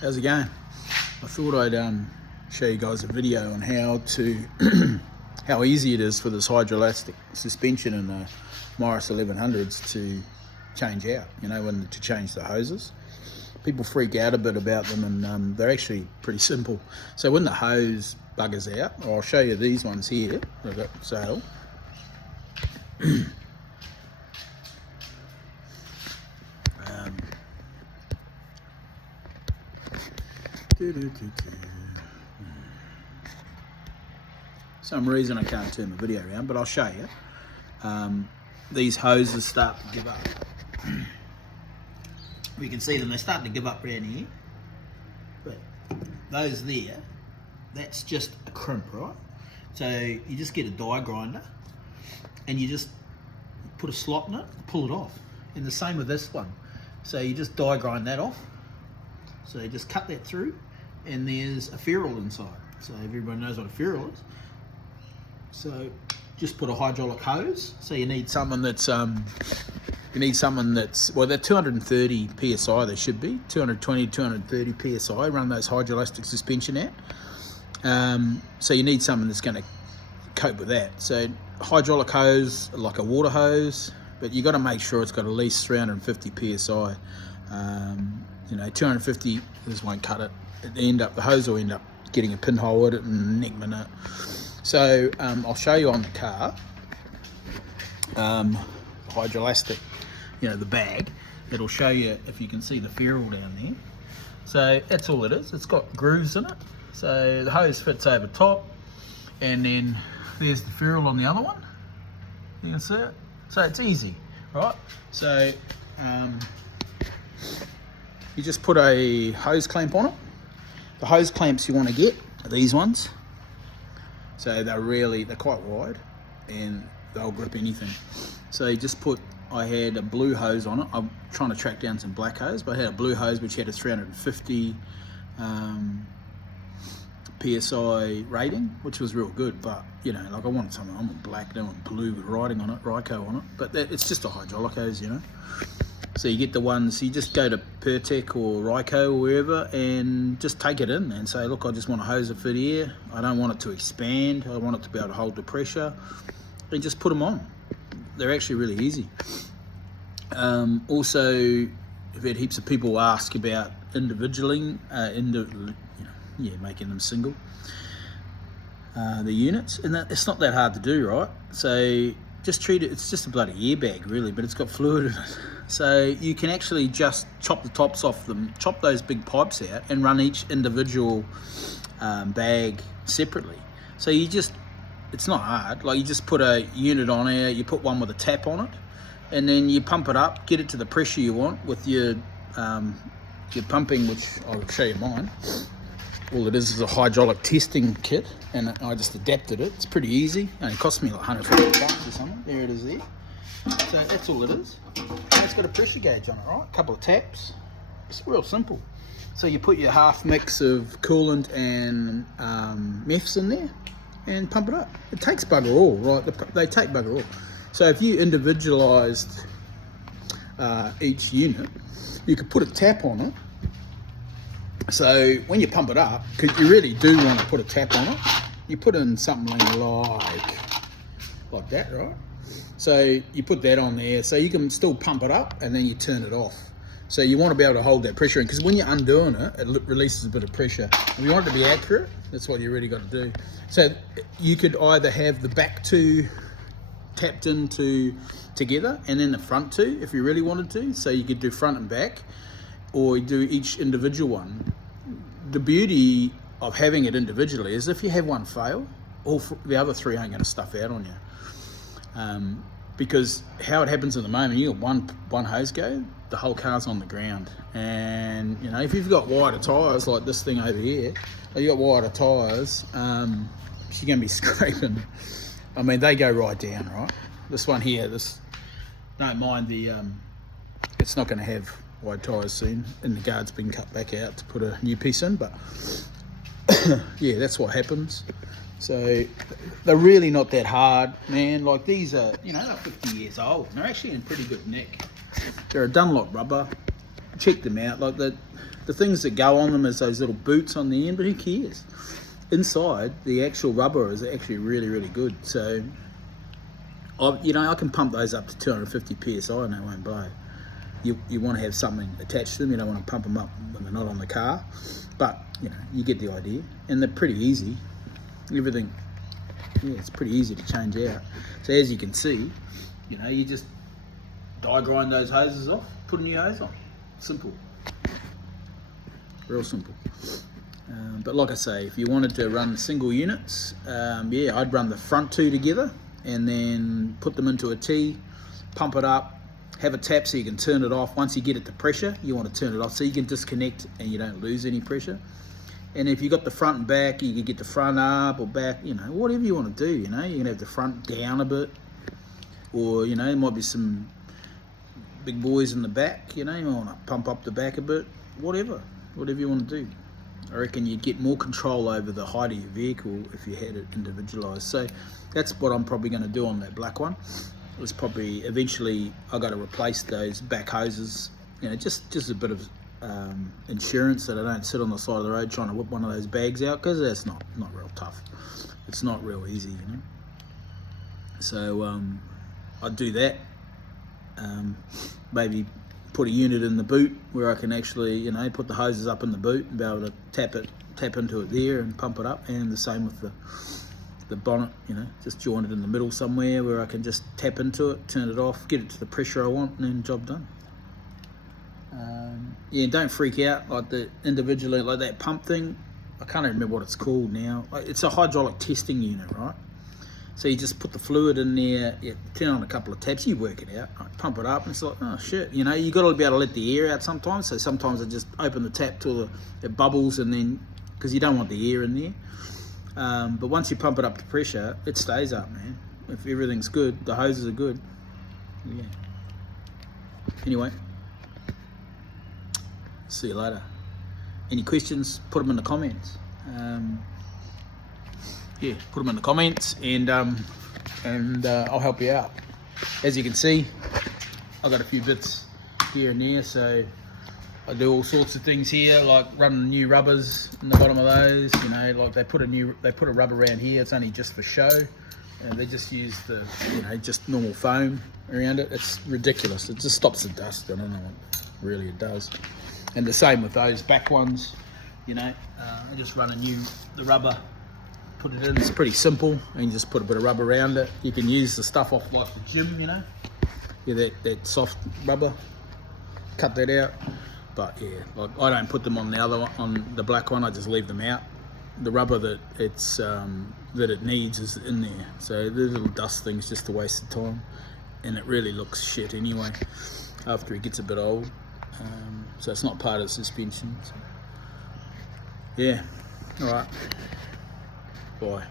How's it going? I thought I'd show you guys a video on how to how easy it is for this hydrolastic suspension in the Morris 1100s to change out, you know, when to change the hoses. People freak out a bit about them, and they're actually pretty simple. So when the hose buggers out, I'll show you these ones here. I've got sale. Some reason I can't turn the video around, but I'll show you. These hoses start to give up. We can see them, they're starting to give up around here. But those there, that's just a crimp, right? So you just get a die grinder and you just put a slot in it, pull it off. And the same with this one. So you just die grind that off. So you just cut that through, and there's a ferrule inside. So everybody knows what a ferrule is. So just put a hydraulic hose. So you need something that's well, they're 230 psi. They should be 220, 230 psi. Run those hydrolastic suspension out. So you need something that's going to cope with that. So hydraulic hose, like a water hose, but you got to make sure it's got at least 350 psi. You know, 250, this won't cut it. The hose will end up getting a pinhole at it and neck minute. So I'll show you on the car, hydrolastic, you know, the bag. It'll show you if you can see the ferrule down there. So that's all it is. It's got grooves in it. So the hose fits over top, and then there's the ferrule on the other one. You can see it. So it's easy, right? So you just put a hose clamp on it. The hose clamps you want to get are these ones. So they're quite wide and they'll grip anything. So you just put, I had a blue hose on it. I'm trying to track down some black hose, but I had a blue hose which had a 350 PSI rating, which was real good, but you know, like I wanted something, I want black, I don't want blue with writing on it, Ryco on it, but it's just a hydraulic hose, you know. So you get the ones, you just go to Pertec or Ryco or wherever and just take it in and say, look, I just want a hose to fit here. I don't want it to expand. I want it to be able to hold the pressure. And just put them on. They're actually really easy. Also, I've had heaps of people ask about making them single. The units, and it's not that hard to do, right? So just treat it, it's just a bloody airbag really, but it's got fluid in it. So you can actually just chop the tops off them, chop those big pipes out and run each individual bag separately. So it's not hard, like you just put a unit on there, you put one with a tap on it, and then you pump it up, get it to the pressure you want with your pumping, which I'll show you mine. All it is a hydraulic testing kit, and I just adapted it. It's pretty easy. It only cost me like 150 bucks or something. There it is there. So that's all it is. And it's got a pressure gauge on it, right? A couple of taps. It's real simple. So you put your half mix of coolant and MEFs in there and pump it up. It takes bugger all, right? They take bugger all. So if you individualized each unit, you could put a tap on it. So when you pump it up, because you really do want to put a tap on it, you put in something like that, right? So you put that on there, so you can still pump it up and then you turn it off. So you want to be able to hold that pressure in, because when you're undoing it, it releases a bit of pressure. If you want it to be accurate, that's what you really got to do. So you could either have the back two tapped into together and then the front two if you really wanted to. So you could do front and back, or do each individual one. The beauty of having it individually is if you have one fail, the other three ain't going to stuff out on you. Because how it happens at the moment, you got one hose go, the whole car's on the ground. And you know, if you've got wider tyres like this thing over here, or you got wider tyres, you're going to be scraping. I mean, they go right down, right? This one here, don't mind it's not going to have wide tyres soon, and the guard's been cut back out to put a new piece in, but yeah, that's what happens. So they're really not that hard, man. Like these are, you know, they're 50 years old and they're actually in pretty good nick. They're a Dunlop rubber. check them out. Like the things that go on them is those little boots on the end, but who cares? Inside, the actual rubber is actually really, really good. So, I can pump those up to 250 psi and they won't blow. You want to have something attached to them. You don't want to pump them up when they're not on the car. But, you get the idea. And they're pretty easy. Everything, it's pretty easy to change out. So as you can see, you just die grind those hoses off, put a new hose on. Simple. Real simple. But like I say, if you wanted to run single units, I'd run the front two together and then put them into a T, pump it up, have a tap so you can turn it off. Once you get it to pressure, you want to turn it off so you can disconnect and you don't lose any pressure. And if you got the front and back, you can get the front up or back, whatever you want to do, you can have the front down a bit, or, there might be some big boys in the back, you want to pump up the back a bit, whatever you want to do. I reckon you'd get more control over the height of your vehicle if you had it individualized. So that's what I'm probably going to do on that black one. It's probably eventually I got to replace those back hoses, just a bit of insurance that I don't sit on the side of the road trying to whip one of those bags out, because that's not real tough. It's not real easy, So I'd do that. Maybe put a unit in the boot where I can actually, put the hoses up in the boot and be able to tap into it there and pump it up. And the same with the bonnet, just join it in the middle somewhere where I can just tap into it, turn it off, get it to the pressure I want, and then job done. Don't freak out like the individually, like that pump thing. I can't even remember what it's called now. It's a hydraulic testing unit, right? So you just put the fluid in there, turn on a couple of taps, you work it out, right? Pump it up, and it's like, oh shit, you got to be able to let the air out sometimes. So sometimes I just open the tap till it bubbles, and then, because you don't want the air in there. But once you pump it up to pressure, it stays up, man. If everything's good, the hoses are good. Yeah. Anyway, see you later. Any questions, put them in the comments. Put them in the comments, and I'll help you out. As you can see, I've got a few bits here and there, so I do all sorts of things here, like running new rubbers in the bottom of those. Like they put a rubber around here. It's only just for show, and they just use the just normal foam around it. It's ridiculous. It just stops the dust. I don't know what really it does. And the same with those back ones. I just run the rubber. Put it in, it's pretty simple, and you just put a bit of rubber around it. You can use the stuff off like the gym, that soft rubber, cut that out. But like I don't put them on the black one, I just leave them out. The rubber that it needs is in there, so the little dust things just a waste of time, and it really looks shit anyway after it gets a bit old. So it's not part of the suspension. So. Alright. Bye.